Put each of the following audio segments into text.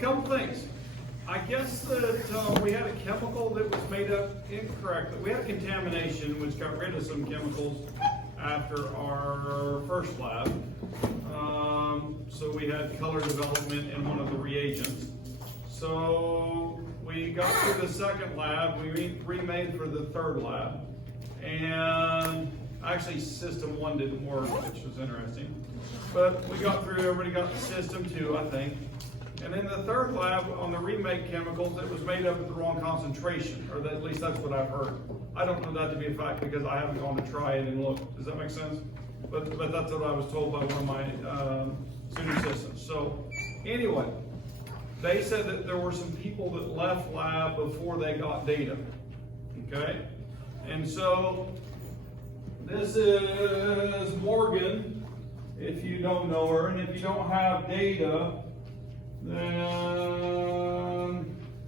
couple things. I guess that we had a chemical that was made up incorrectly. We had contamination, which got rid of some chemicals after our first lab. So we had color development in one of the reagents. So we got to the second lab, we remade for the third lab. And actually system 1 didn't work, which was interesting. But we got through, everybody got to system 2, I think. And in the third lab, on the remake chemicals, it was made up at the wrong concentration, or at least that's what I've heard. I don't know that to be a fact because I haven't gone to try it and look. Does that make sense? But that's what I was told by one of my student assistants. So anyway, they said that there were some people that left lab before they got data. Okay? And so this is Morgan, if you don't know her, and if you don't have data, then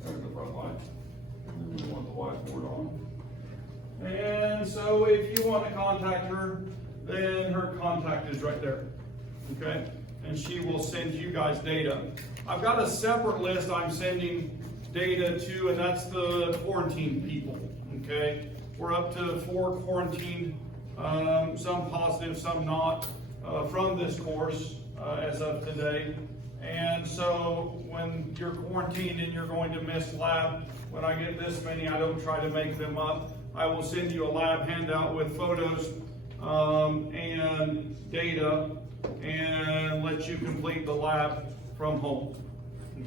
there's the front light. We want the whiteboard on. And so if you want to contact her, then her contact is right there. Okay? And she will send you guys data. I've got a separate list I'm sending data to, and that's the quarantine people. Okay? We're up to 4 quarantined, some positive, some not, from this course as of today. And so when you're quarantined and you're going to miss lab, when I get this many, I don't try to make them up. I will send you a lab handout with photos and data and let you complete the lab from home.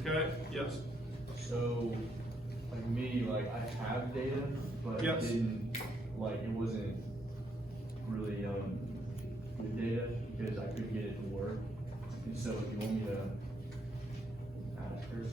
Okay? Yes? So, like me, like I have data, but yes. I didn't, like it wasn't really good data because I couldn't get it to work. And so if you want me to ask her.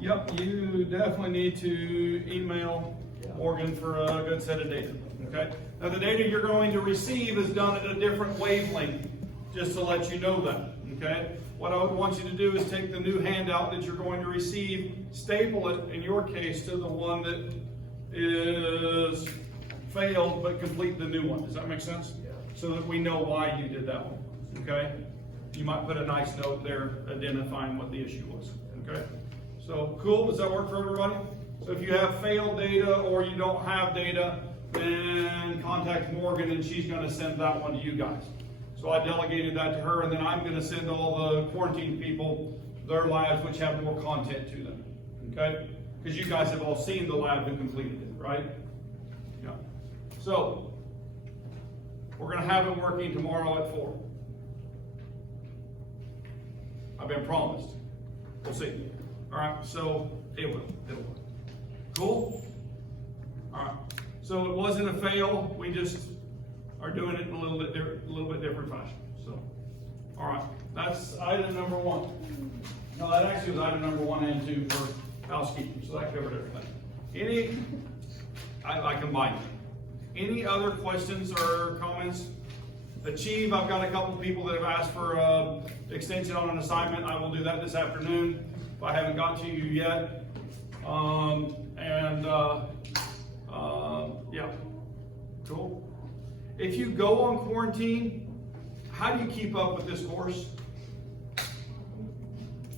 Yep, you definitely need to email Morgan for a good set of data. Okay? Now the data you're going to receive is done at a different wavelength, just to let you know that. Okay? What I would want you to do is take the new handout that you're going to receive, staple it, in your case, to the one that is failed, but complete the new one. Does that make sense? Yeah. So that we know why you did that one. Okay? You might put a nice note there identifying what the issue was. Okay? So, cool. Does that work for everybody? So if you have failed data or you don't have data, then contact Morgan and she's going to send that one to you guys. So I delegated that to her, and then I'm going to send all the quarantine people their labs which have more content to them. Okay? Because you guys have all seen the lab and completed it, right? Yeah. So we're going to have it working tomorrow at 4. I've been promised. We'll see. All right, so it will. Cool? All right. So it wasn't a fail. We just are doing it in a little bit different fashion. So, all right. That's item number 1. No, that actually was item number 1 and 2 for housekeeping. So that covered everything. I combined it. Any other questions or comments? Achieve, I've got a couple people that have asked for extension on an assignment. I will do that this afternoon if I haven't got to you yet. Yeah, cool. If you go on quarantine, how do you keep up with this course?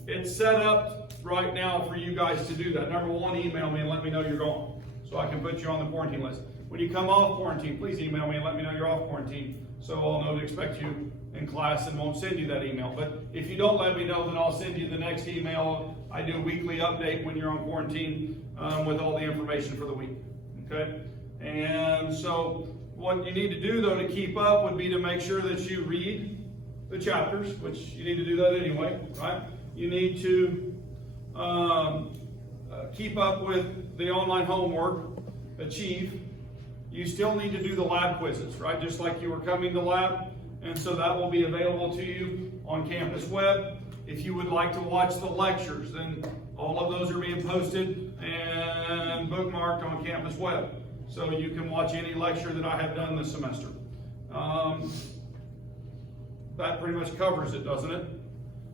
It's set up right now for you guys to do that. Number 1, email me and let me know you're gone, so I can put you on the quarantine list. When you come off quarantine, please email me and let me know you're off quarantine, so I'll know to expect you in class and won't send you that email. But if you don't let me know, then I'll send you the next email. I do a weekly update when you're on quarantine with all the information for the week. Okay? And so what you need to do, though, to keep up would be to make sure that you read the chapters, which you need to do that anyway, right? You need to keep up with the online homework, Achieve. You still need to do the lab quizzes, right? Just like you were coming to lab. And so that will be available to you on Campus Web. If you would like to watch the lectures, then all of those are being posted and bookmarked on Campus Web. So you can watch any lecture that I have done this semester. That pretty much covers it, doesn't it?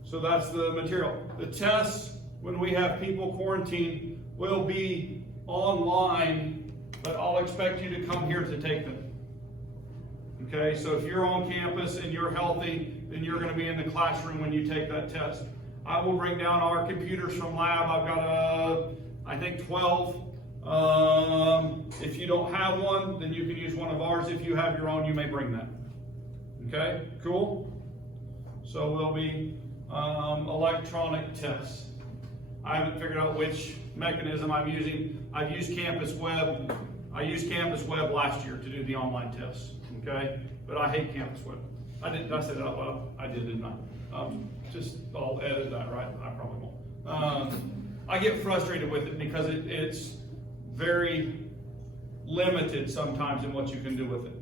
So that's the material. The tests, when we have people quarantined, will be online, but I'll expect you to come here to take them. Okay, so if you're on campus and you're healthy, then you're going to be in the classroom when you take that test. I will bring down our computers from lab. I've got I think 12. If you don't have one, then you can use one of ours. If you have your own, you may bring that. Okay, cool? So there'll be electronic tests. I haven't figured out which mechanism I'm using. I've used Campus Web. I used Campus Web last year to do the online tests, okay? But I hate Campus Web. Did I say that out loud? I did, didn't I? Just, I'll edit that, right? I probably won't. I get frustrated with it because it's very limited sometimes in what you can do with it,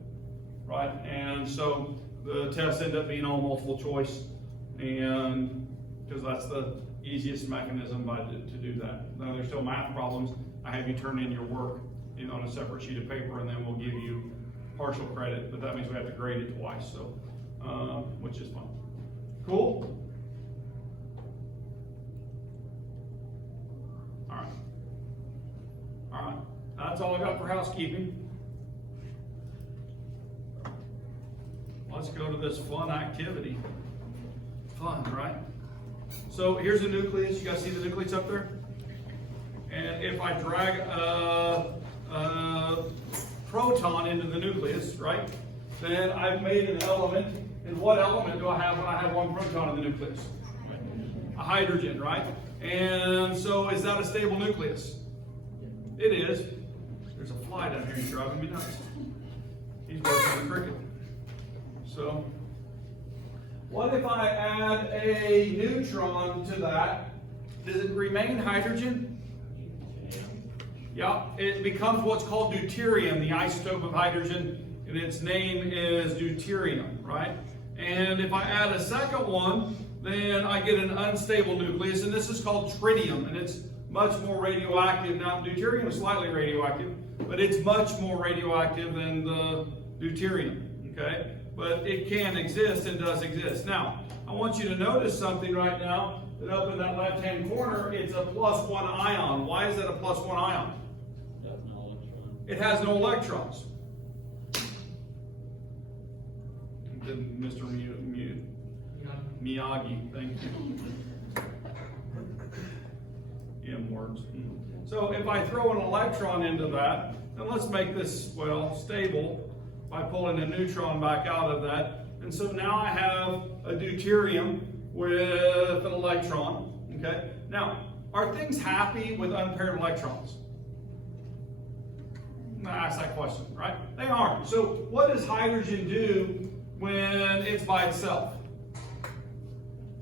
right? And so the tests end up being all multiple choice, and because that's the easiest mechanism to do that. Now there's still math problems. I have you turn in your work on a separate sheet of paper, and then we'll give you partial credit, but that means we have to grade it twice, so which is fun. Cool? All right. All right. That's all I got for housekeeping. Let's go to this fun activity. Fun, right? So here's a nucleus. You guys see the nucleus up there? And if I drag a proton into the nucleus, right, then I've made an element. And what element do I have when I have one proton in the nucleus? A hydrogen, right? And so is that a stable nucleus? It is. There's a fly down here. He's driving me nuts. He's working on a cricket. So what if I add a neutron to that? Does it remain hydrogen? Yeah, it becomes what's called deuterium, the isotope of hydrogen, and its name is deuterium, right? And if I add a second one, then I get an unstable nucleus, and this is called tritium, and it's much more radioactive. Now, deuterium is slightly radioactive, but it's much more radioactive than the deuterium, okay? But it can exist and does exist. Now, I want you to notice something right now, that up in that left-hand corner, it's a +1 ion. Why is that a +1 ion? It has no electrons. Mr. Miyagi, thank you. M words. So if I throw an electron into that, then let's make this, well, stable by pulling a neutron back out of that. And so now I have a deuterium with an electron, okay? Now, are things happy with unpaired electrons? I ask that question, right? They aren't. So what does hydrogen do when it's by itself?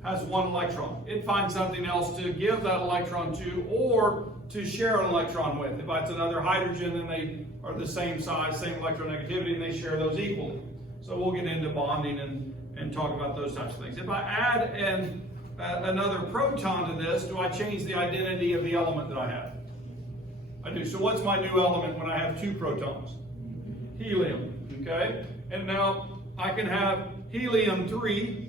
Has one electron. It finds something else to give that electron to, or to share an electron with. If it's another hydrogen, then they are the same size, same electronegativity, and they share those equally. So we'll get into bonding and talk about those types of things. If I add another proton to this, do I change the identity of the element that I have? I do. So what's my new element when I have two protons? Helium, okay? And now I can have helium-3,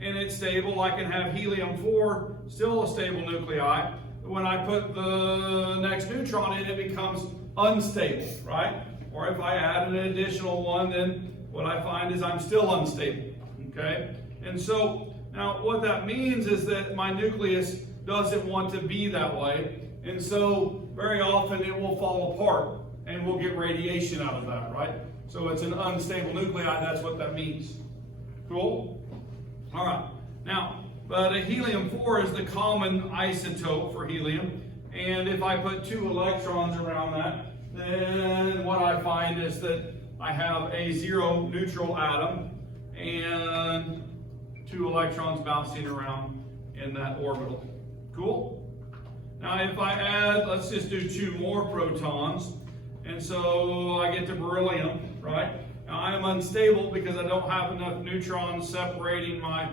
and it's stable. I can have helium-4, still a stable nuclei. When I put the next neutron in, it becomes unstable, right? Or if I add an additional one, then what I find is I'm still unstable, okay? And so now what that means is that my nucleus doesn't want to be that way. And so very often it will fall apart and we'll get radiation out of that, right? So it's an unstable nuclei, that's what that means. Cool? All right. Now, but a helium-4 is the common isotope for helium. And if I put two electrons around that, then what I find is that I have a zero neutral atom and two electrons bouncing around in that orbital. Cool? Now if I add, let's just do two more protons, and so I get to beryllium, right? Now I am unstable because I don't have enough neutrons separating my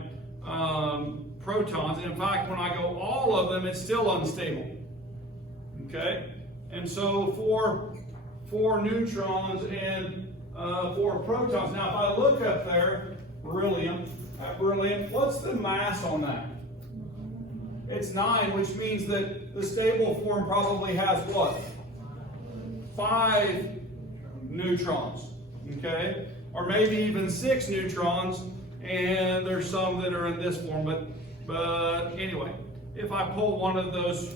protons, and in fact when I go all of them, it's still unstable, okay? And so four neutrons and 4 protons. Now if I look up there, beryllium, what's the mass on that? It's 9, which means that the stable form probably has what? 5 neutrons, okay? Or maybe even 6 neutrons, and there's some that are in this form, but But anyway, if I pull one of those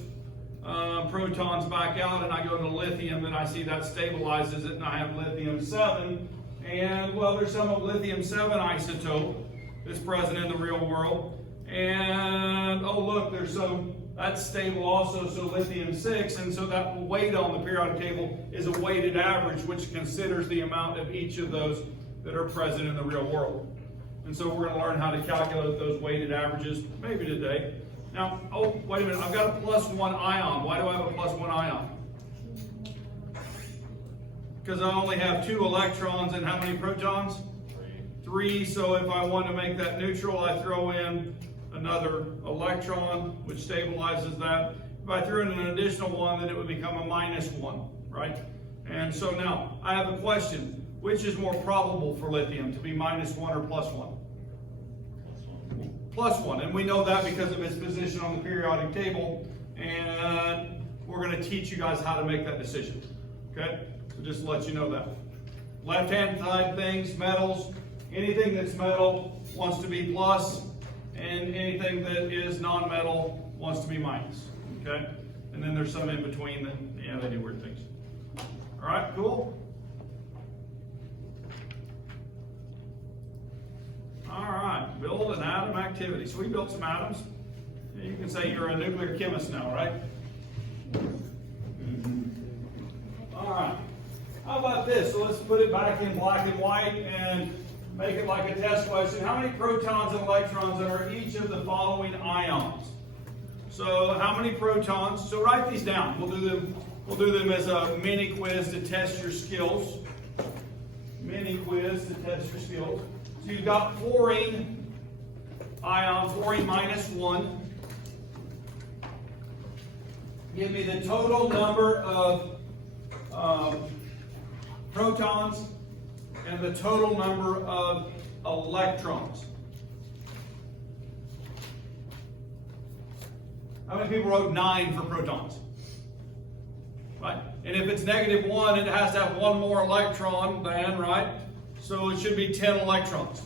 protons back out and I go to lithium, then I see that stabilizes it and I have lithium-7. And well, there's some of lithium-7 isotope that's present in the real world. And oh look, there's some, that's stable also, so lithium-6. And so that weight on the periodic table is a weighted average, which considers the amount of each of those that are present in the real world. And so we're going to learn how to calculate those weighted averages, maybe today. Now, oh, wait a minute, I've got a +1 ion. Why do I have a +1 ion? Because I only have 2 electrons and how many protons? 3. So if I want to make that neutral, I throw in another electron, which stabilizes that. If I threw in an additional one, then it would become a -1, right? And so now, I have a question. Which is more probable for lithium, to be -1 or +1? +1, and we know that because of its position on the periodic table, and we're going to teach you guys how to make that decision, okay? So just to let you know that. Left-hand side things, metals, anything that's metal wants to be plus, and anything that is non-metal wants to be minus, okay? And then there's some in between that, yeah, they do weird things. All right, cool? All right, build an atom activity. So we built some atoms. You can say you're a nuclear chemist now, right? All right. How about this? So let's put it back in black and white and make it like a test question. How many protons and electrons are each of the following ions? So how many protons? So write these down. We'll do them as a mini quiz to test your skills. Mini quiz to test your skills. So you've got fluorine ion, fluorine -1. Give me the total number of protons and the total number of electrons. How many people wrote 9 for protons? Right? And if it's -1, it has to have one more electron then, right? So it should be 10 electrons.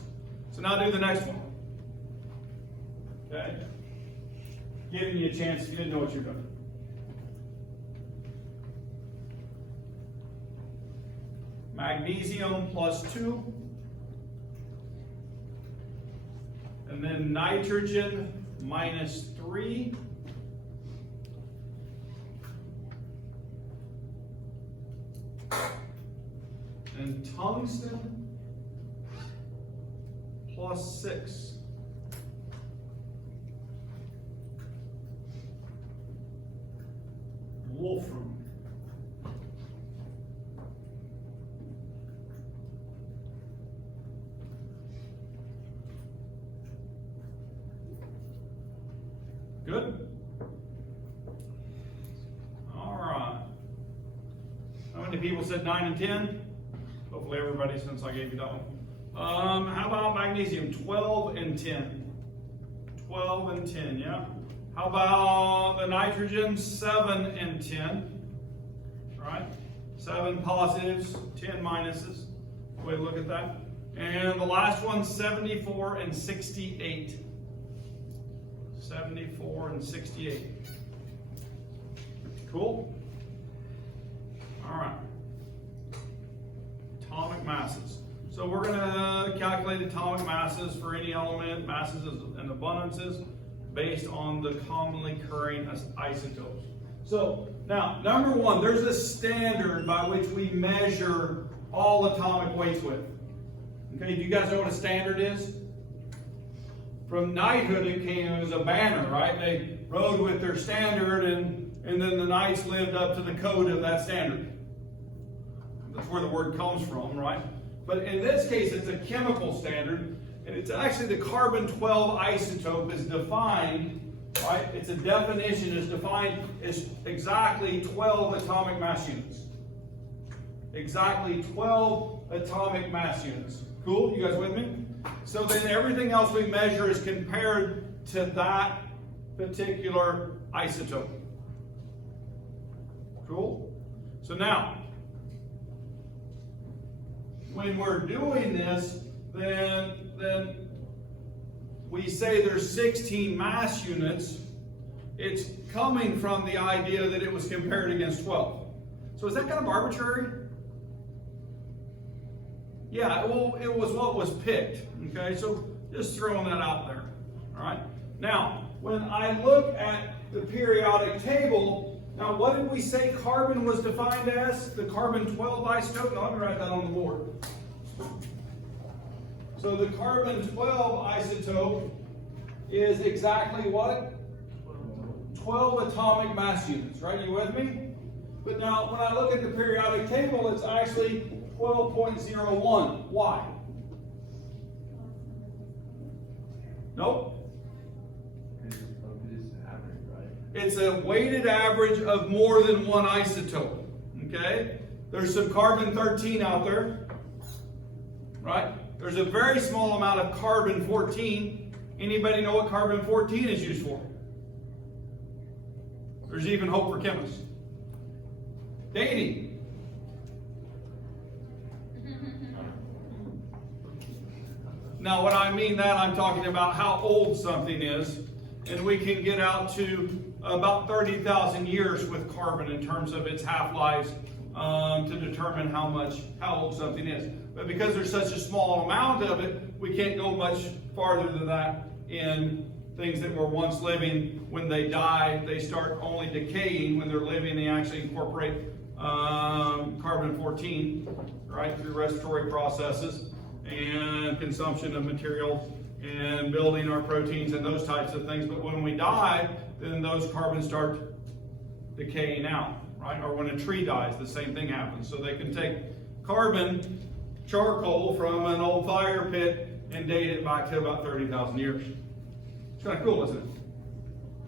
So now do the next one. Okay? Giving you a chance if you didn't know what you're doing. Magnesium +2. And then nitrogen -3. And tungsten +6. Wolfram. Good? All right. How many people said 9 and 10? Hopefully everybody, since I gave you that one. How about magnesium? 12 and 10. 12 and 10, yeah? How about the nitrogen? 7 and 10. All right? 7 positives, 10 minuses. Way to look at that. And the last one, 74 and 68. 74 and 68. Cool? All right. Atomic masses. So we're going to calculate atomic masses for any element, masses and abundances, based on the commonly occurring isotopes. So now, number one, there's a standard by which we measure all atomic weights with. Okay, do you guys know what a standard is? From knighthood, it came as a banner, right? They rode with their standard, and then the knights lived up to the code of that standard. That's where the word comes from, right? But in this case, it's a chemical standard, and it's actually the carbon-12 isotope is defined, right? It's a definition, is defined as exactly 12 atomic mass units. Exactly 12 atomic mass units. Cool? You guys with me? So then everything else we measure is compared to that particular isotope. Cool? So now, when we're doing this, then we say there's 16 mass units, it's coming from the idea that it was compared against 12. So is that kind of arbitrary? Yeah, well, it was what was picked, okay? So just throwing that out there, all right? Now, when I look at the periodic table, now what did we say carbon was defined as? The carbon-12 isotope? Now let me write that on the board. So the carbon-12 isotope is exactly what? 12 atomic mass units, right? You with me? But now, when I look at the periodic table, it's actually 12.01. Why? Nope. Because it's average, right? It's a weighted average of more than one isotope. Okay? There's some carbon-13 out there, right? There's a very small amount of carbon-14. Anybody know what carbon-14 is used for? There's even hope for chemists. Dating. Now, when I mean that, I'm talking about how old something is, and we can get out to about 30,000 years with carbon in terms of its half-lives to determine how old something is. But because there's such a small amount of it, we can't go much farther than that in things that were once living. When they die, they start only decaying. When they're living, they actually incorporate carbon-14, right, through respiratory processes and consumption of materials and building our proteins and those types of things. But when we die, then those carbons start decaying out, right? Or when a tree dies, the same thing happens. So they can take carbon, charcoal from an old fire pit and date it back to about 30,000 years. It's kind of cool, isn't it?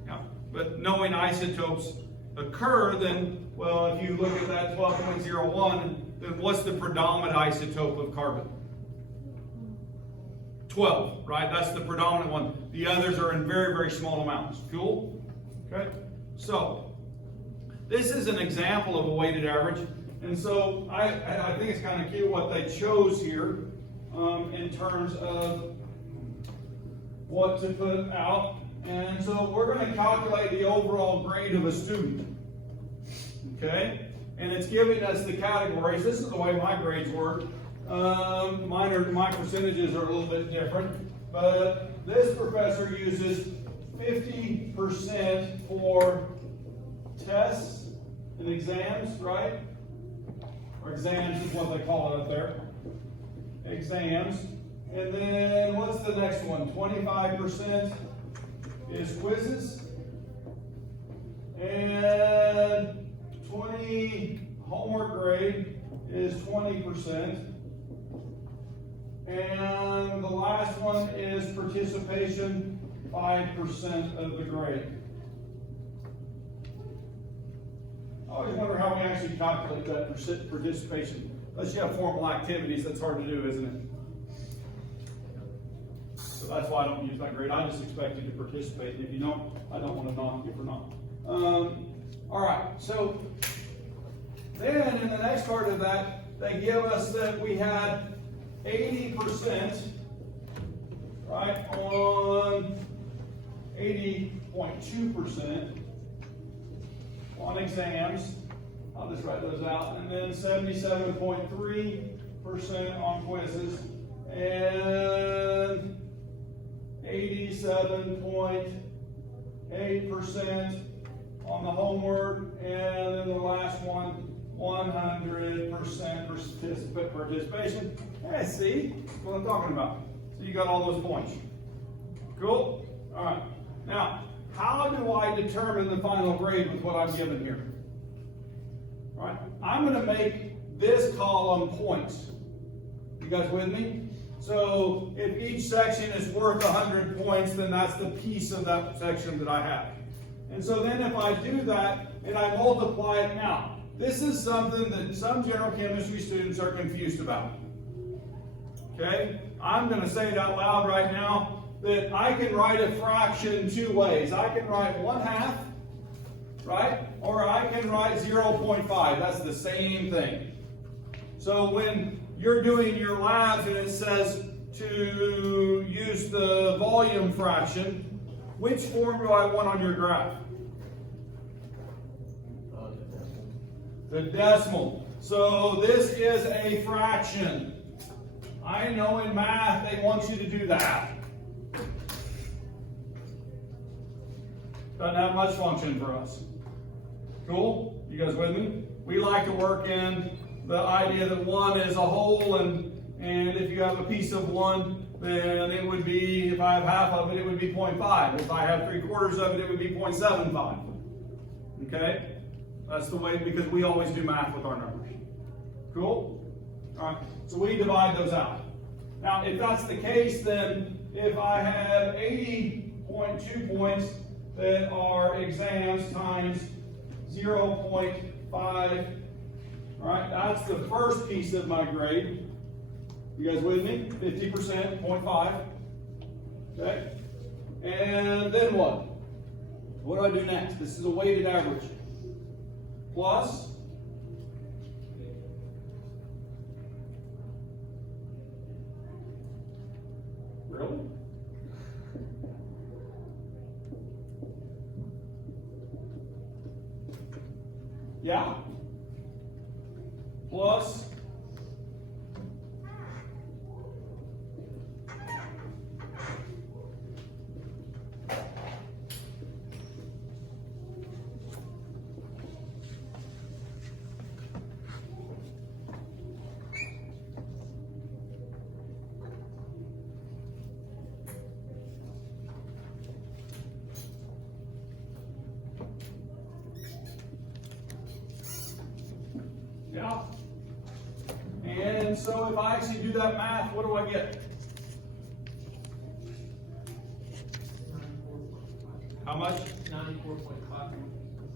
Yeah. But knowing isotopes occur, then, well, if you look at that 12.01, then what's the predominant isotope of carbon? 12, right? That's the predominant one. The others are in very, very small amounts. Cool? Okay? So, this is an example of a weighted average. And so, I think it's kind of cute what they chose here in terms of what to put out. And so, we're going to calculate the overall grade of a student. Okay? And it's giving us the categories. This is the way my grades work. My percentages are a little bit different, but this professor uses 50% for tests and exams, right? Or exams is what they call it up there. Exams. And then what's the next one? 25% is quizzes. And 20 homework grade is 20%. And the last one is participation, 5% of the grade. I always wonder how we actually calculate that participation. Unless you have formal activities, that's hard to do, isn't it? So that's why I don't use that grade. I just expect you to participate. And if you don't, I don't want to knock you for not. All right, so then in the next part of that, they give us that we had 80%, right, on 80.2% on exams. I'll just write those out. And then 77.3% on quizzes. And 87.8% on the homework. And then the last one, 100% participation. Hey, see? That's what I'm talking about. So you got all those points. Cool? All right. Now, how do I determine the final grade with what I'm given here? All right. I'm going to make this column points. You guys with me? So if each section is worth 100 points, then that's the piece of that section that I have. And so then if I do that and I multiply it now, this is something that some general chemistry students are confused about. Okay? I'm going to say it out loud right now that I can write a fraction two ways. I can write 1/2, right? Or I can write 0.5. That's the same thing. So when you're doing your labs and it says to use the volume fraction, which form do I want on your graph? The decimal. So this is a fraction. I know in math they want you to do that. Doesn't have much function for us. Cool? You guys with me? We like to work in the idea that 1 is a whole, and if you have a piece of 1, then it would be, if I have half of it, it would be 0.5. If I have 3/4 of it, it would be 0.75. Okay? That's the way, because we always do math with our numbers. Cool? All right, so we divide those out. Now, if that's the case, then if I have 80.2 points that are exams times 0.5, all right, that's the first piece of my grade. You guys with me? 50%, 0.5. Okay? And then what? What do I do next? This is a weighted average. Plus really? Yeah. Plus yeah. And so if I actually do that math, what do I get? How much? 94.5.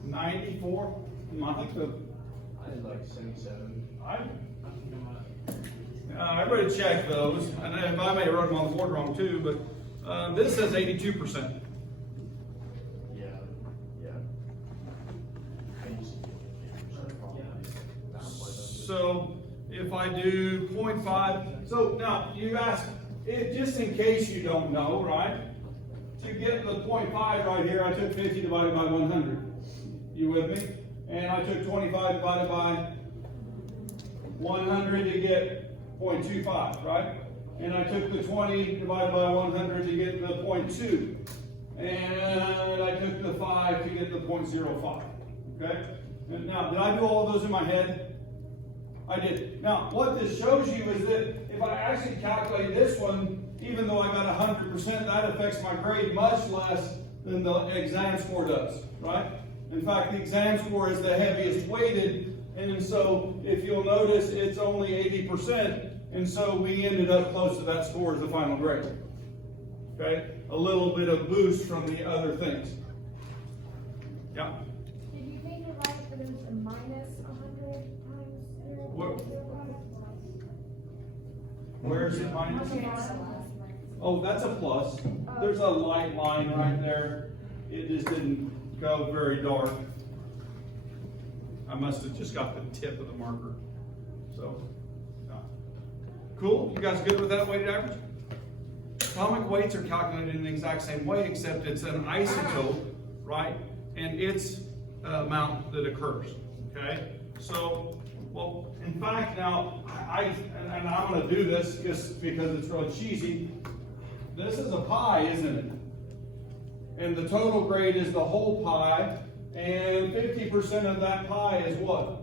94? I think I did like 77. I better check those. And if I may have wrote them on the board wrong too, but this says 82%. Yeah. I used to get probably. So if I do 0.5, so now you ask, just in case you don't know, right? To get the 0.5 right here, I took 50 divided by 100. You with me? And I took 25 divided by 100 to get 0.25, right? And I took the 20 divided by 100 to get the 0.2. And I took the 5 to get the 0.05. Okay? And now, did I do all of those in my head? I did. Now, what this shows you is that if I actually calculate this one, even though I got 100%, that affects my grade much less than the exam score does, right? In fact, the exam score is the heaviest weighted, and so if you'll notice, it's only 80%, and so we ended up close to that score as the final grade. Okay? A little bit of boost from the other things. Yeah? Did you think it right that it was a minus 100 times 0.05? Where is it minus? Okay. Oh, that's a plus. There's a light line right there. It just didn't go very dark. I must have just got the tip of the marker. So, yeah. Cool. You guys good with that weighted average? Atomic weights are calculated in the exact same way, except it's an isotope, right? And it's amount that occurs. Okay? So, well, in fact, now, and I'm going to do this just because it's really cheesy. This is a pi, isn't it? And the total grade is the whole pi, and 50% of that pi is what?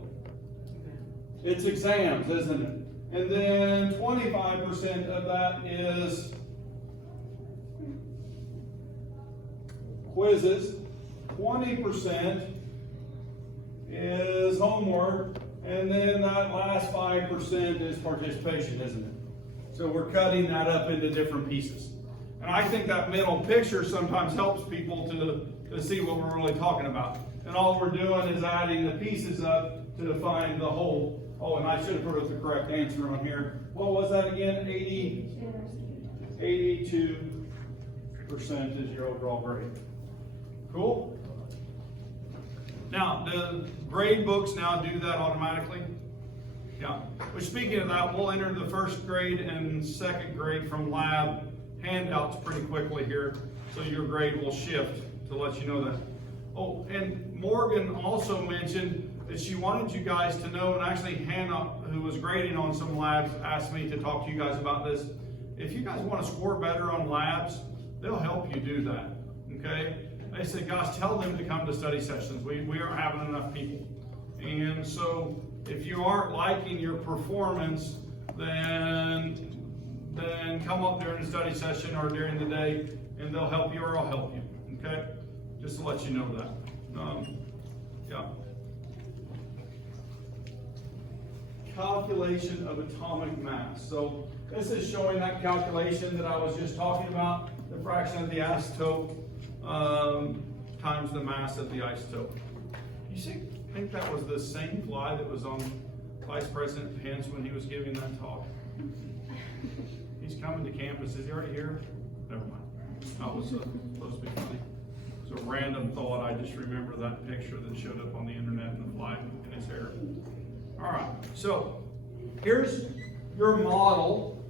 It's exams, isn't it? And then 25% of that is quizzes, 20% is homework, and then that last 5% is participation, isn't it? So we're cutting that up into different pieces. And I think that middle picture sometimes helps people to see what we're really talking about. And all we're doing is adding the pieces up to find the whole. Oh, and I should have put the correct answer on here. What was that again? 82% is your overall grade. Cool? Now, the grade books now do that automatically. Yeah, which speaking of that, we'll enter the first grade and second grade from lab handouts pretty quickly here, so your grade will shift to let you know that. Oh, and Morgan also mentioned that she wanted you guys to know, and actually Hannah, who was grading on some labs, asked me to talk to you guys about this. If you guys want to score better on labs, they'll help you do that, okay? They said, gosh, tell them to come to study sessions. We aren't having enough people. And so if you aren't liking your performance, then come up during the study session or during the day, and they'll help you or I'll help you, okay? Just to let you know that. Yeah. Calculation of atomic mass. So this is showing that calculation that I was just talking about, the fraction of the isotope times the mass of the isotope. You think that was the same fly that was on Vice President Pence when he was giving that talk? He's coming to campus. Is he already here? Never mind. That was supposed to be funny. It's a random thought. I just remember that picture that showed up on the internet and the fly in his hair. All right, so here's your model,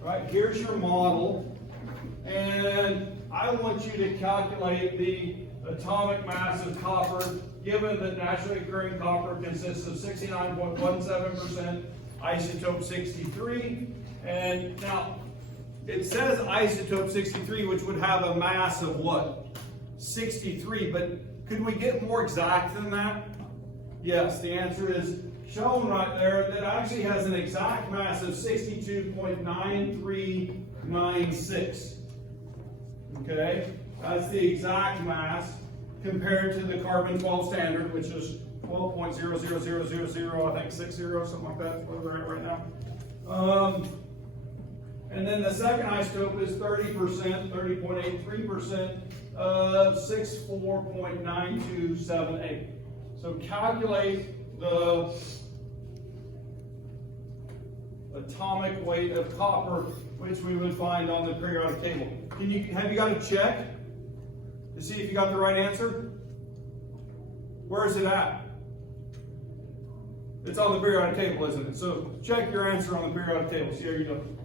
right? Here's your model, and I want you to calculate the atomic mass of copper, given that naturally occurring copper consists of 69.17% isotope 63, and now it says isotope 63, which would have a mass of what? 63, but could we get more exact than that? Yes, the answer is shown right there, that actually has an exact mass of 62.9396. Okay, that's the exact mass compared to the carbon 12 standard, which is 12.00000, I think 60, something like that, where we're at right now. And then the second isotope is 30%, 30.83% of 64.9278. So calculate the atomic weight of copper, which we would find on the periodic table. Have you got a check to see if you got the right answer? Where is it at? It's on the periodic table, isn't it? So check your answer on the periodic table. See how you're doing.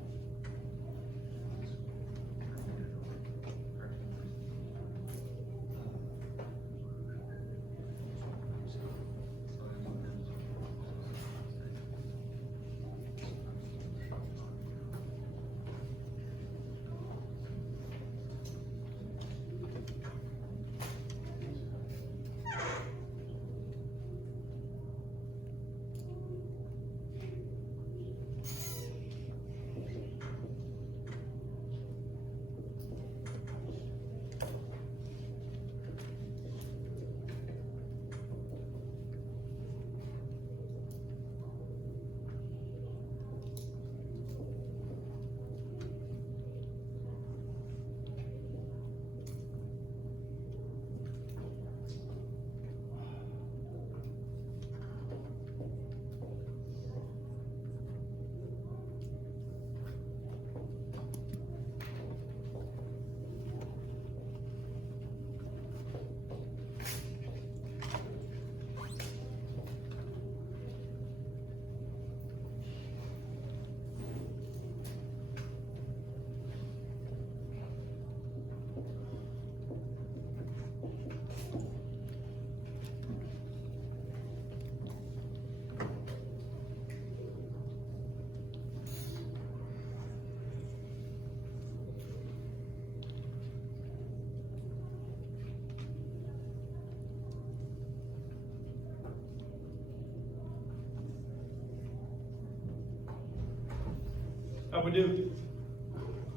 How we do?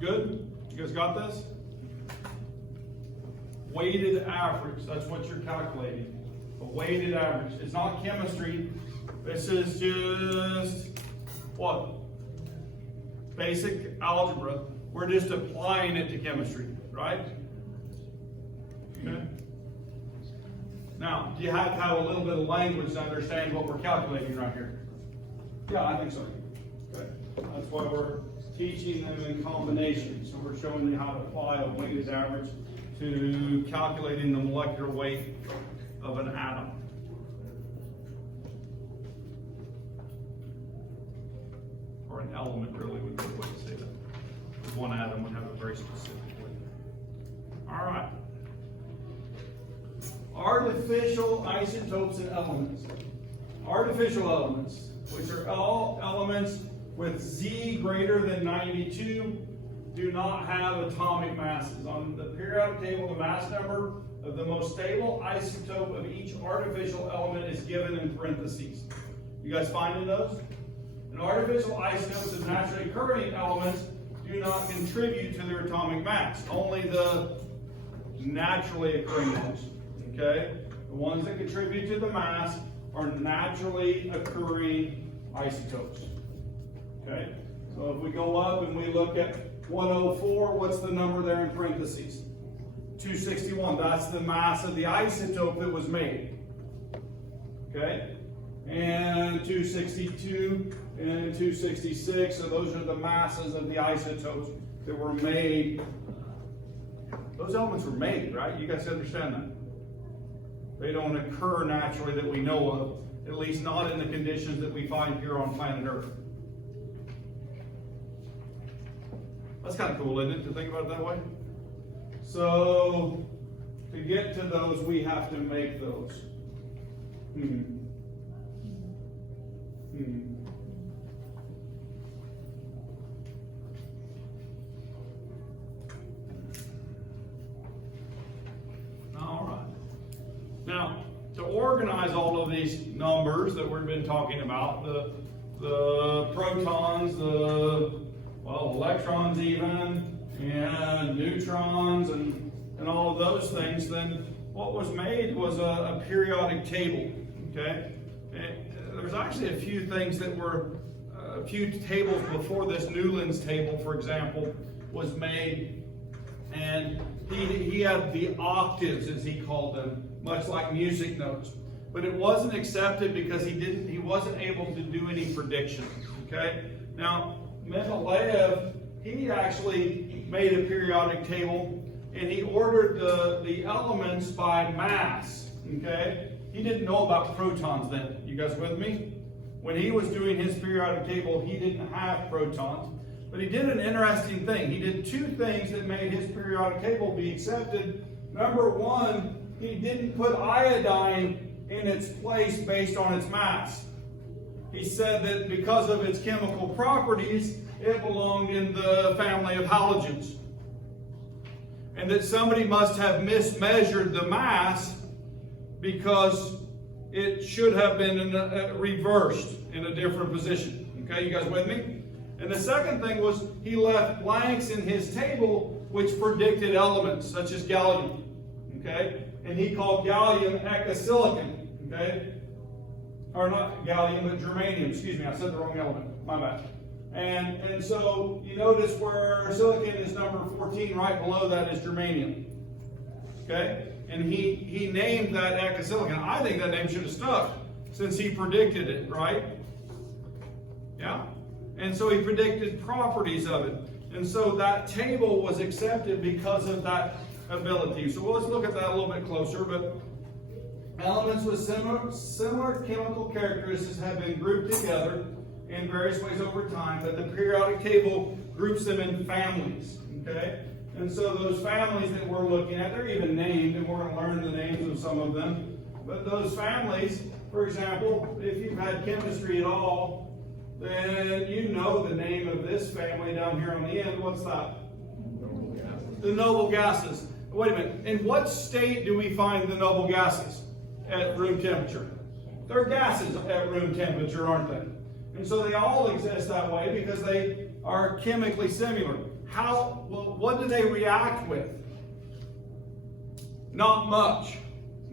Good? You guys got this? Weighted average, that's what you're calculating. A weighted average. It's not chemistry. This is just what? Basic algebra. We're just applying it to chemistry, right? Okay. Now, do you have to have a little bit of language to understand what we're calculating right here? Yeah, I think so. Okay. That's why we're teaching them in combination. So we're showing you how to apply a weighted average to calculating the molecular weight of an atom. an element really would be the way to say that. One atom would have a very specific weight. All right. Artificial isotopes and elements. Artificial elements, which are all elements with Z greater than 92, do not have atomic masses. On the periodic table, the mass number of the most stable isotope of each artificial element is given in parentheses. You guys finding those? And artificial isotopes of naturally occurring elements do not contribute to their atomic mass. Only the naturally occurring ones. Okay? The ones that contribute to the mass are naturally occurring isotopes. Okay? So if we go up and we look at 104, what's the number there in parentheses? 261. That's the mass of the isotope that was made. Okay? And 262 and 266, so those are the masses of the isotopes that were made. Those elements were made, right? You guys understand that? They don't occur naturally that we know of, at least not in the conditions that we find here on planet Earth. That's kind of cool, isn't it, to think about it that way? So, to get to those, we have to make those. All right. Now, to organize all of these numbers that we've been talking about, the protons, electrons even, and neutrons, and all of those things, then what was made was a periodic table, okay? There's actually a few things that were, a few tables before this Newland's table, for example, was made, and he had the octaves, as he called them, much like music notes. But it wasn't accepted because he wasn't able to do any predictions, okay? Now, Mendeleev, he actually made a periodic table, and he ordered the elements by mass, okay? He didn't know about protons then. You guys with me? When he was doing his periodic table, he didn't have protons. But he did an interesting thing. He did two things that made his periodic table be accepted. Number one, he didn't put iodine in its place based on its mass. He said that because of its chemical properties, it belonged in the family of halogens. And that somebody must have mismeasured the mass because it should have been reversed in a different position. Okay, you guys with me? And the second thing was he left blanks in his table which predicted elements such as gallium. Okay, and he called gallium ecosilicon. Okay, or not gallium but germanium. Excuse me, I said the wrong element. My bad. And so you notice where silicon is number 14, right below that is germanium. Okay? And he named that ecosilicon. I think that name should have stuck since he predicted it, right? Yeah? And so he predicted properties of it. And so that table was accepted because of that ability. So let's look at that a little bit closer. But elements with similar chemical characteristics have been grouped together in various ways over time, but the periodic table groups them in families, okay? And so those families that we're looking at, they're even named, and we're going to learn the names of some of them. But those families, for example, if you've had chemistry at all, then you know the name of this family down here on the end. What's that? Noble gases. The noble gases. Wait a minute. In what state do we find the noble gases? At room temperature. They're gases at room temperature, aren't they? And so they all exist that way because they are chemically similar. What do they react with? Not much.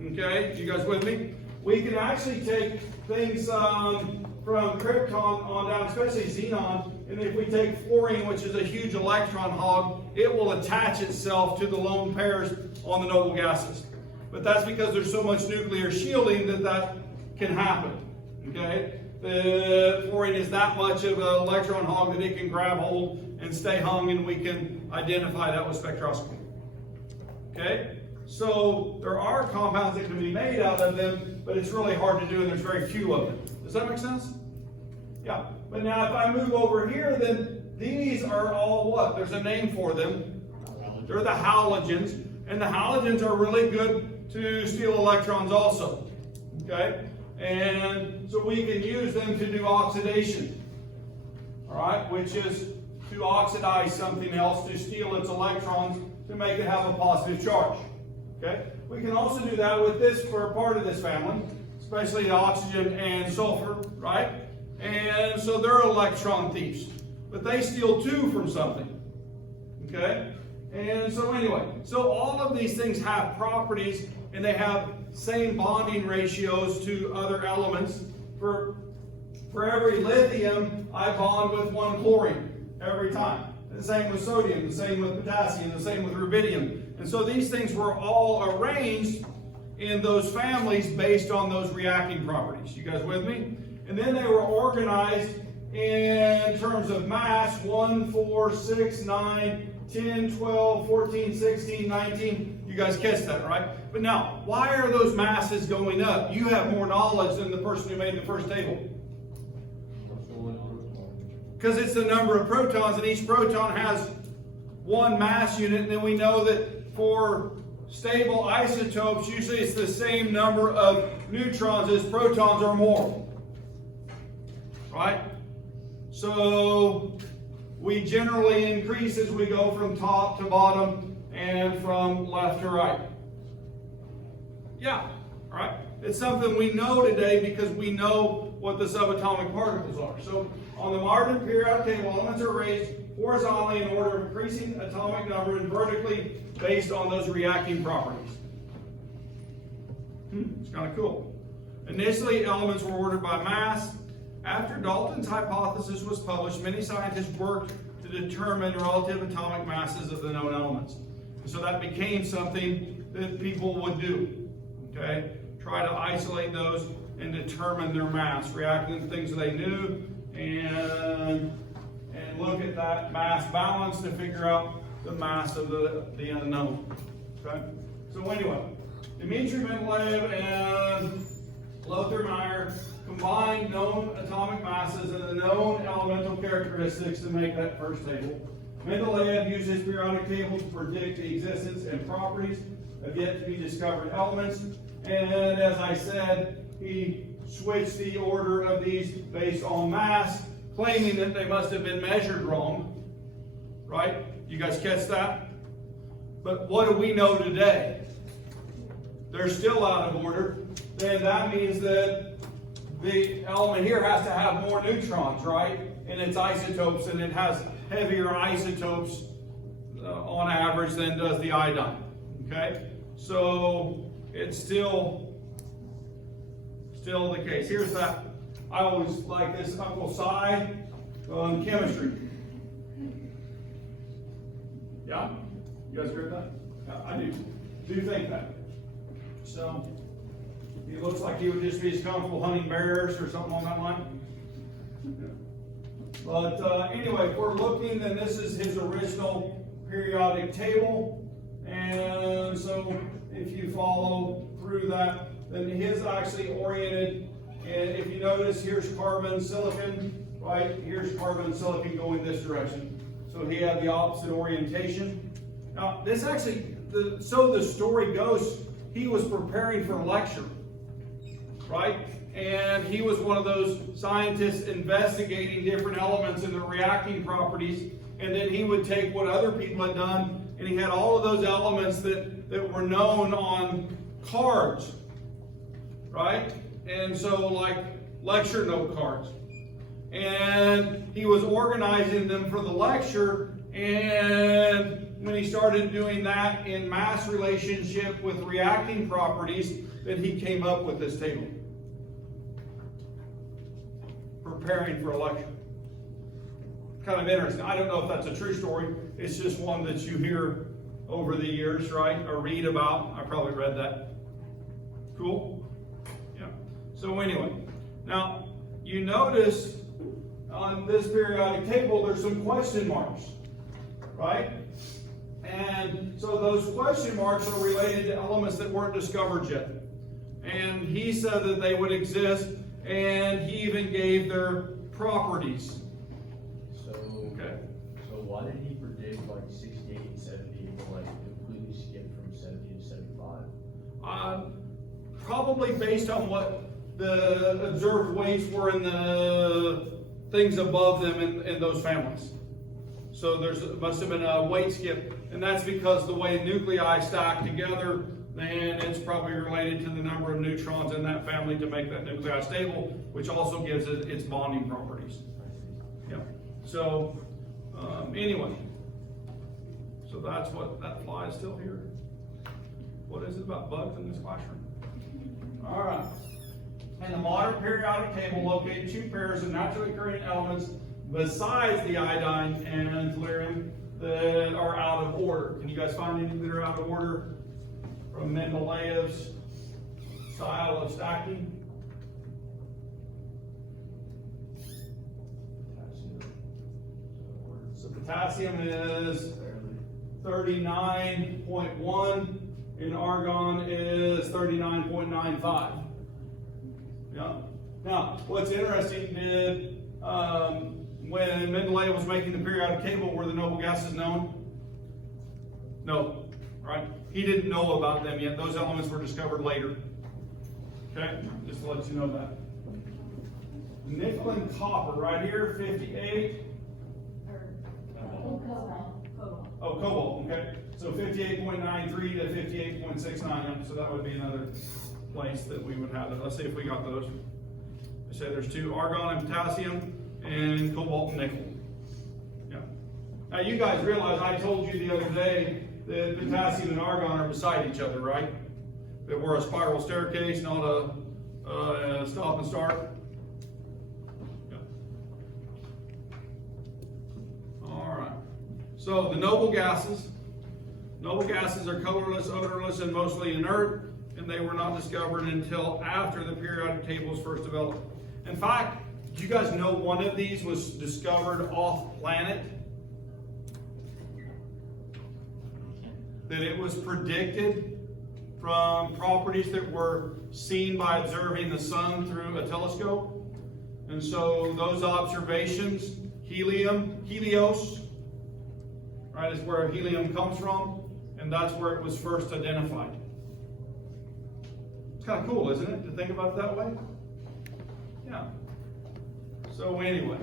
Okay, you guys with me? We can actually take things from krypton on down, especially xenon, and if we take fluorine, which is a huge electron hog, it will attach itself to the lone pairs on the noble gases. But that's because there's so much nuclear shielding that can happen. Okay? The fluorine is that much of an electron hog that it can grab hold and stay hung, and we can identify that with spectroscopy. Okay? So there are compounds that can be made out of them, but it's really hard to do, and there's very few of them. Does that make sense? Yeah, but now if I move over here, then these are all what? There's a name for them. They're the halogens, and the halogens are really good to steal electrons also, okay? And so we can use them to do oxidation, all right, which is to oxidize something else, to steal its electrons, to make it have a positive charge, okay? We can also do that with this for a part of this family, especially oxygen and sulfur, right? And so they're electron thieves, but they steal two from something, okay? And so anyway, so all of these things have properties, and they have same bonding ratios to other elements. For every lithium, I bond with one chlorine every time. The same with sodium, the same with potassium, the same with rubidium. And so these things were all arranged in those families based on those reacting properties. You guys with me? And then they were organized in terms of mass: 1, 4, 6, 9, 10, 12, 14, 16, 19. You guys catch that, right? But now, why are those masses going up? You have more knowledge than the person who made the first table. Because it's the number of protons, and each proton has one mass unit, and then we know that for stable isotopes, usually it's the same number of neutrons as protons or more. Right? So we generally increase as we go from top to bottom and from left to right. Yeah, right? It's something we know today because we know what the subatomic particles are. So on the Martin periodic table, elements are arranged horizontally in order of increasing atomic number and vertically based on those reacting properties. It's kind of cool. Initially, elements were ordered by mass. After Dalton's hypothesis was published, many scientists worked to determine relative atomic masses of the known elements. So that became something that people would do, okay? Try to isolate those and determine their mass, reacting to things they knew, and look at that mass balance to figure out the mass of the unknown, okay? So anyway, Dmitri Mendeleev and Lothar Meyer combined known atomic masses and the known elemental characteristics to make that first table. Mendeleev used his periodic table to predict the existence and properties of yet to be discovered elements. And as I said, he switched the order of these based on mass, claiming that they must have been measured wrong. Right? You guys catch that? But what do we know today? They're still out of order. Then that means that the element here has to have more neutrons, right? In its isotopes, and it has heavier isotopes on average than does the iodine. Okay? So it's still the case. Here's that. I always like this Uncle Si on chemistry. Yeah? You guys heard that? Yeah, I do think that. So he looks like he would just be as comfortable hunting bears or something along that line. But anyway, if we're looking, then this is his original periodic table. And so if you follow through that, then his actually oriented. And if you notice, here's carbon, silicon, right? Here's carbon, silicon going this direction. So he had the opposite orientation. Now, this actually, so the story goes, he was preparing for a lecture, right? And he was one of those scientists investigating different elements and their reacting properties. And then he would take what other people had done, and he had all of those elements that were known on cards, right? And so like lecture note cards. And he was organizing them for the lecture, and when he started doing that in mass relationship with reacting properties, then he came up with this table. Preparing for a lecture. Kind of interesting. I don't know if that's a true story. It's just one that you hear over the years, right? Or read about. I probably read that. Cool? Yeah. So anyway, now you notice on this periodic table there's some question marks, right? And so those question marks are related to elements that weren't discovered yet. And he said that they would exist, and he even gave their properties. So, Okay. so why did he predict like 68 and 70, but like completely skip from 70 to 75? Probably based on what the observed weights were in the things above them in those families. So must have been a weight skip, and that's because the way nuclei stack together, then it's probably related to the number of neutrons in that family to make that nuclei stable, which also gives it its bonding properties. Yeah. So anyway, so that's what that fly is still here. What is it about bugs in this classroom? All right. In the modern periodic table, locate two pairs of naturally occurring elements besides the iodine and tellurium that are out of order. Can you guys find any that are out of order from Mendeleev's style of stacking? So potassium is 39.1 and argon is 39.95. Yeah. Now, what's interesting is when Mendeleev was making the periodic table, were the noble gases known? No, right? He didn't know about them yet. Those elements were discovered later. Okay, just to let you know that. Nickel and copper, right here, 58. Oh, cobalt, okay. So 58.93 to 58.69, so that would be another place that we would have it. Let's see if we got those. I said there's two, argon and potassium, and cobalt and nickel. Yeah. Now you guys realize I told you the other day that potassium and argon are beside each other, right? That we're a spiral staircase, not a stop and start. Yeah. All right. So the noble gases are colorless, odorless, and mostly inert, and they were not discovered until after the periodic table was first developed. In fact, did you guys know one of these was discovered off planet? That it was predicted from properties that were seen by observing the sun through a telescope. And so those observations, helios, right, is where helium comes from, and that's where it was first identified. It's kind of cool, isn't it, to think about it that way? Yeah. So anyway,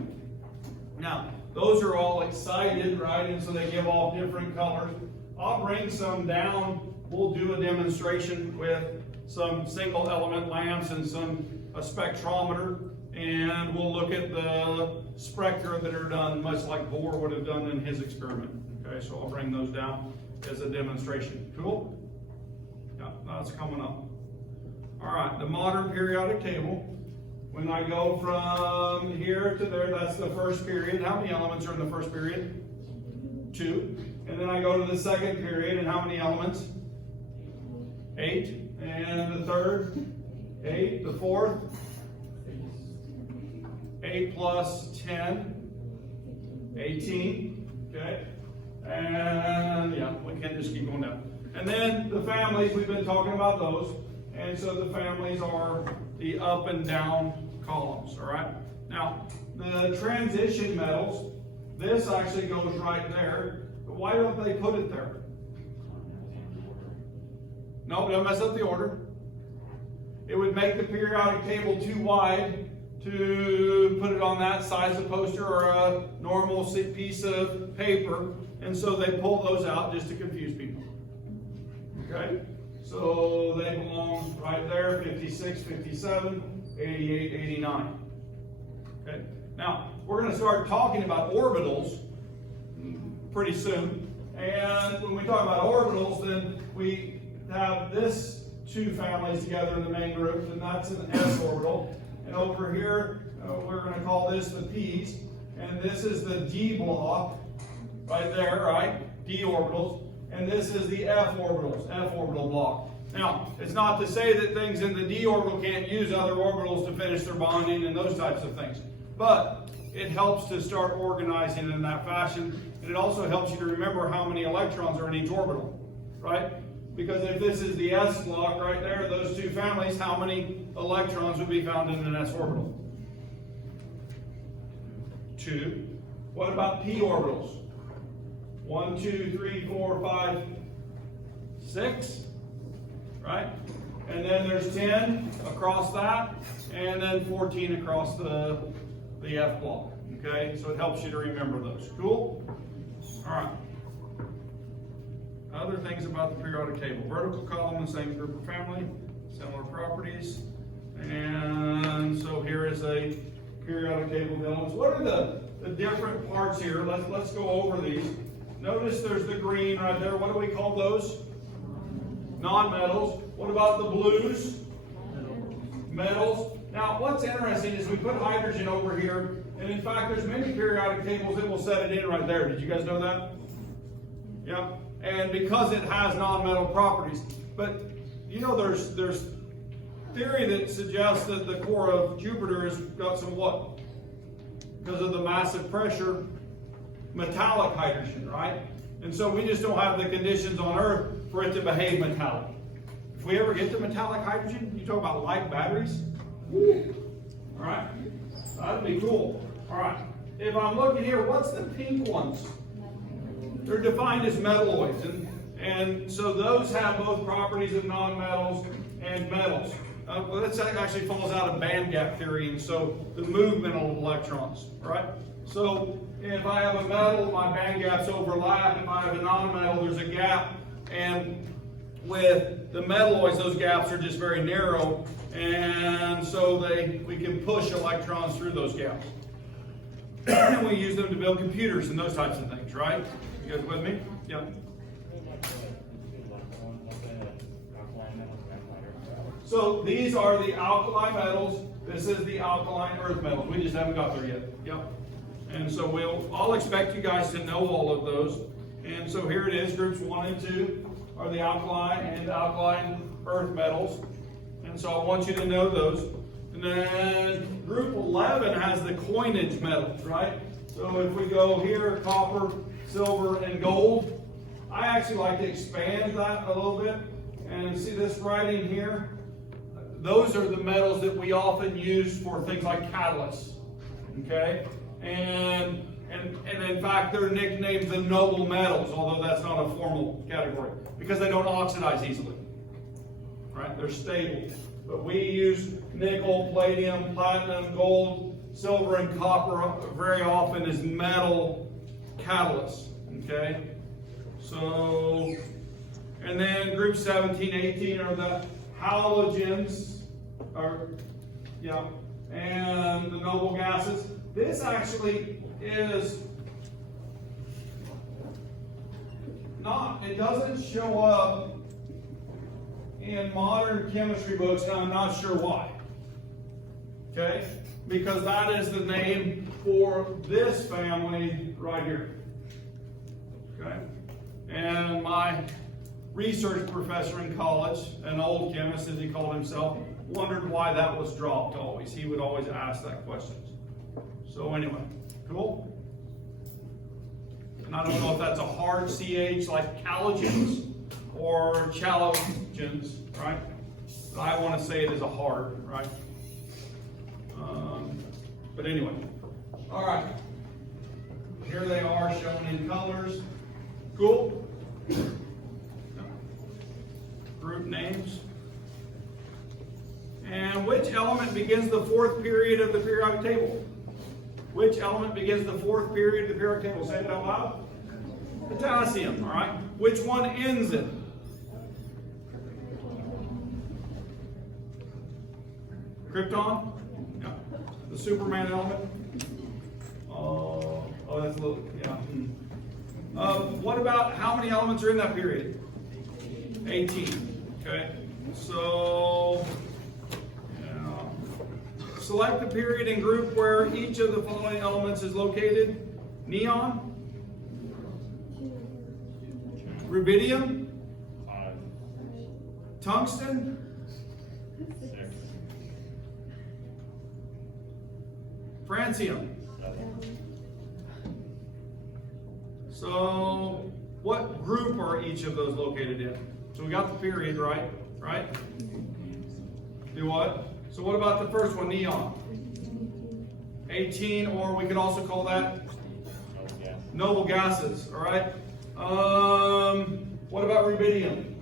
now those are all excited, right? And so they give off different colors. I'll bring some down. We'll do a demonstration with some single element lamps and a spectrometer, and we'll look at the spectra that are done much like Bohr would have done in his experiment. Okay, so I'll bring those down as a demonstration. Cool? Yeah, that's coming up. All right, the modern periodic table. When I go from here to there, that's the first period. How many elements are in the first period? 2. And then I go to the second period, and how many elements? 8. And the third? 8. The fourth? 8 plus 10? 18. Okay? And yeah, we can just keep going down. And then the families, we've been talking about those. And so the families are the up and down columns, all right? Now, the transition metals, this actually goes right there. But why don't they put it there? No, don't mess up the order. It would make the periodic table too wide to put it on that size of poster or a normal piece of paper. And so they pull those out just to confuse people. Okay? So they belong right there, 56, 57, 88, 89. Okay? Now, we're going to start talking about orbitals pretty soon. And when we talk about orbitals, then we have this two families together in the main group, and that's an s orbital. And over here, we're going to call this the p's. And this is the d block right there, right? D orbitals. And this is the F orbitals, F orbital block. Now, it's not to say that things in the d orbital can't use other orbitals to finish their bonding and those types of things. But it helps to start organizing in that fashion. And it also helps you to remember how many electrons are in each orbital, right? Because if this is the s block right there, those two families, how many electrons would be found in an s orbital? 2. What about p orbitals? 1, 2, 3, 4, 5, 6, right? And then there's 10 across that, and then 14 across the F block, okay? So it helps you to remember those. Cool? All right. Other things about the periodic table. Vertical column, the same group of family, similar properties. And so here is a periodic table of elements. What are the different parts here? Let's go over these. Notice there's the green right there. What do we call those? Non-metals. What about the blues? Metals. Now, what's interesting is we put hydrogen over here, and in fact, there's many periodic tables that will set it in right there. Did you guys know that? Yeah. And because it has non-metal properties. But, you know, there's theory that suggests that the core of Jupiter has got some what? Because of the massive pressure, metallic hydrogen, right? And so we just don't have the conditions on Earth for it to behave metallic. If we ever get to metallic hydrogen, you talk about light batteries. Woo. All right, that'd be cool. All right, if I'm looking here, what's the pink ones? They're defined as metalloids, and so those have both properties of nonmetals and metals. Well, that actually falls out of band gap theory, and so the movement of electrons, right? So if I have a metal, my band gaps overlap. If I have a non-metal, there's a gap, and with the metalloids, those gaps are just very narrow, and so we can push electrons through those gaps. And we use them to build computers and those types of things, right? You guys with me? Yeah. So these are the alkali metals. This is the alkaline earth metals. We just haven't got there yet. Yep. And so I'll expect you guys to know all of those. And so here it is. Groups 1 and 2 are the alkaline and alkaline earth metals. And so I want you to know those. And then group 11 has the coinage metals, right? So if we go here, copper, silver, and gold. I actually like to expand that a little bit. And see this writing here? Those are the metals that we often use for things like catalysts, okay? And in fact, they're nicknamed the noble metals, although that's not a formal category, because they don't oxidize easily, right? They're stable. But we use nickel, palladium, platinum, gold, silver, and copper very often as metal catalysts, okay? So, and then group 17, 18 are the halogens, and the noble gases. This actually is not, it doesn't show up in modern chemistry books, and I'm not sure why. Okay? Because that is the name for this family right here. Okay? And my research professor in college, an old chemist as he called himself, wondered why that was dropped always. He would always ask that question. So anyway, cool? And I don't know if that's a hard CH like halogens or chalogens, right? But I want to say it is a hard, right? But anyway, all right. Here they are shown in colors. Cool? Group names. And which element begins the fourth period of the periodic table? Which element begins the fourth period of the periodic table? Say it out loud. Potassium, all right? Which one ends it? Krypton? Yeah. The Superman element? Oh, that's a little, yeah. What about how many elements are in that period? 18. Okay. So, select the period and group where each of the following elements is located. Neon? Rubidium? Tungsten? Francium? So, what group are each of those located in? So we got the period, right? Right? Do what? So what about the first one, neon? 18, or we could also call that Yeah. noble gases, all right? What about rubidium?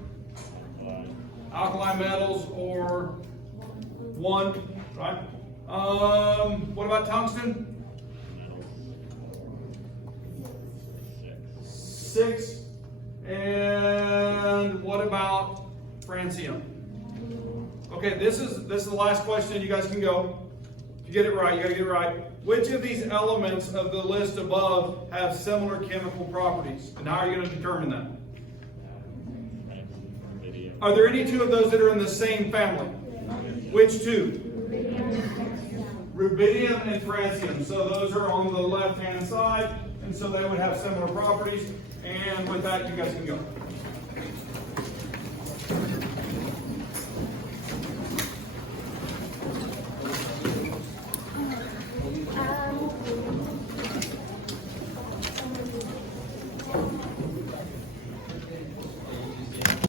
Alkali metals, or 1, right? What about tungsten? 6. And what about francium? Okay, this is the last question. You guys can go. If you get it right, you gotta get it right. Which of these elements of the list above have similar chemical properties? And how are you gonna determine that? Are there any two of those that are in the same family? Which two? Rubidium and francium. So those are on the left-hand side, and so they would have similar properties. And with that, you guys can go.